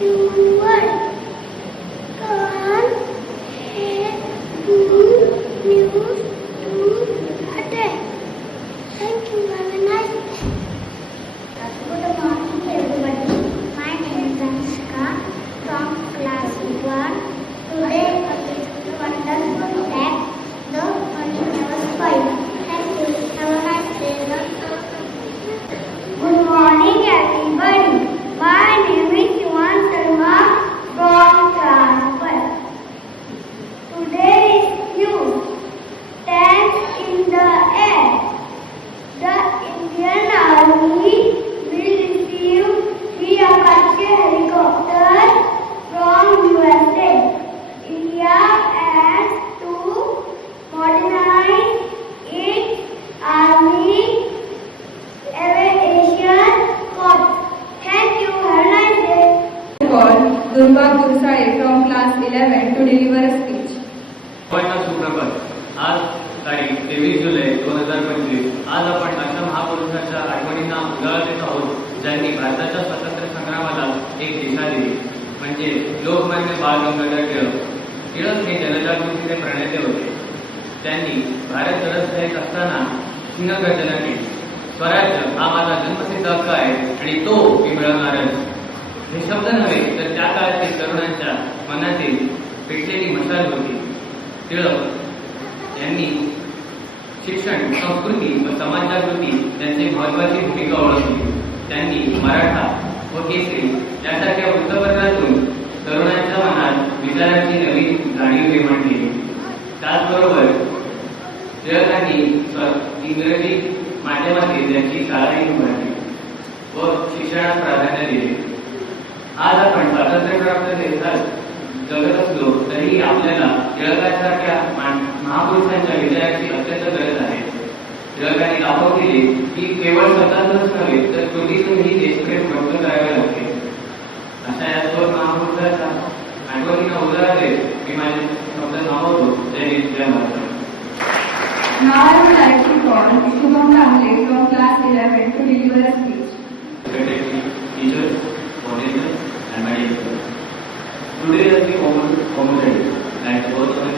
new world. Kahan hai new to attend. Thank you. Have a nice day. Good morning, everybody. My name is Anshika from class 1. Today is wonderful that the money never spoil. Thank you. Have a nice day. Good morning, everybody. My name is Yuvan Sharma from class 1. Today is news. Tanks in the air. The Indian Army will receive 3 Apache helicopters from USA. India has to modernize its army aviation corps. Thank you. Have a nice day. Call Durga Gursale from class 11 to deliver a speech. सुप्रभात. आज तारीख 23 जुलै 2025. आज आपण अशा महापुरुषांच्या आठवणींना उजाळा देत आहोत ज्यांनी भारताच्या स्वातंत्र्य संग्रामाला एक दिशा दिली, म्हणजे लोकमान्य बाळ गंगाधर टिळक. टिळक हे जनजागृतीचे प्रणेते होते. त्यांनी भारत जडत असताना सिंहगर्जना केली. स्वराज्य हा माझा जन्मसिद्ध हक्क आहे आणि तो मी मिळवणारच. हे शब्द नव्हे तर त्या काळातील तरुणांच्या मनातील पेटलेली मशाल होती. टिळक यांनी शिक्षण, संस्कृती व समाजजागृती यांची महत्वाची भूमिका ओळखली. त्यांनी मराठा व केसरी यासारख्या वृत्तपत्रातून तरुणांच्या मनात विचारांची नवीन जाणीव निर्माण केली. त्याचबरोबर टिळकांनी इंग्रजी माध्यमातील त्यांची शाळाही उभारली व शिक्षणास प्राधान्य दिले. आज आपण स्वातंत्र्यप्राप्त देशात जगत असलो तरी आपल्याला टिळकांसारख्या महापुरुषांच्या विचारांची अत्यंत गरज आहे. टिळकांनी दाखव केले की केवळ स्वतःच नव्हे तर कृतीतूनही देशप्रेम व्यक्त करावे लागते. अशा या दोन महापुरुषांच्या आठवणींना उजाळा देत मी माझे शब्द थांबवतो. जय हिंद, जय Maharashtra. Now I would like to call Shubham Kamble from class 11 to deliver a speech. Teachers, audience, and my dear friends. Today as we commemorate that birth of the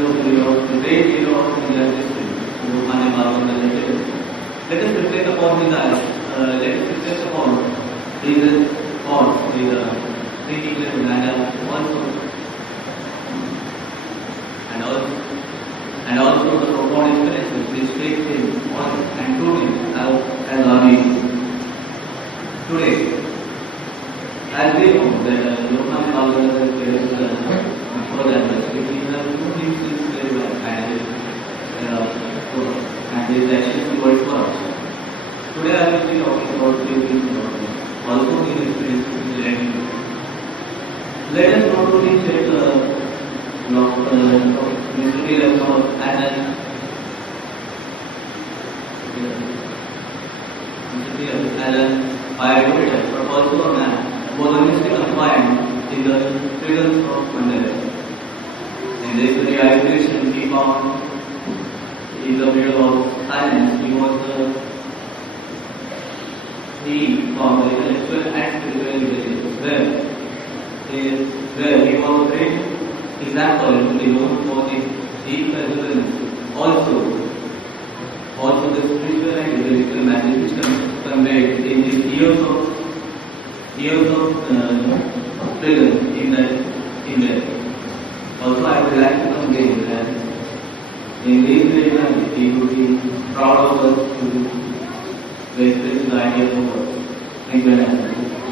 great hero of India's history, Lokmanya Bal Gangadhar Tilak, let us reflect upon his thoughts, his thinking and also the profound experiences which shaped him and proved him as our nation. Today, as we know that Lokmanya Bal Gangadhar Tilak before that, he has two things very well and his actions towards us. Today I will be talking about few things about him, also his experiences relating to him. Let us not only check Mr. Tilak as an pioneer, but also a man who was honestly confined in the freedoms of Mandela. In this realization, he found in the middle of silence, he found the intellectual and spiritual liberty. Where he was a great example to be known for his deep perseverance. Also the spiritual and intellectual message conveyed in his years of freedom in there. Also, I would like to convey that in this time he would be proud of us to express the idea of God. Thank you very much.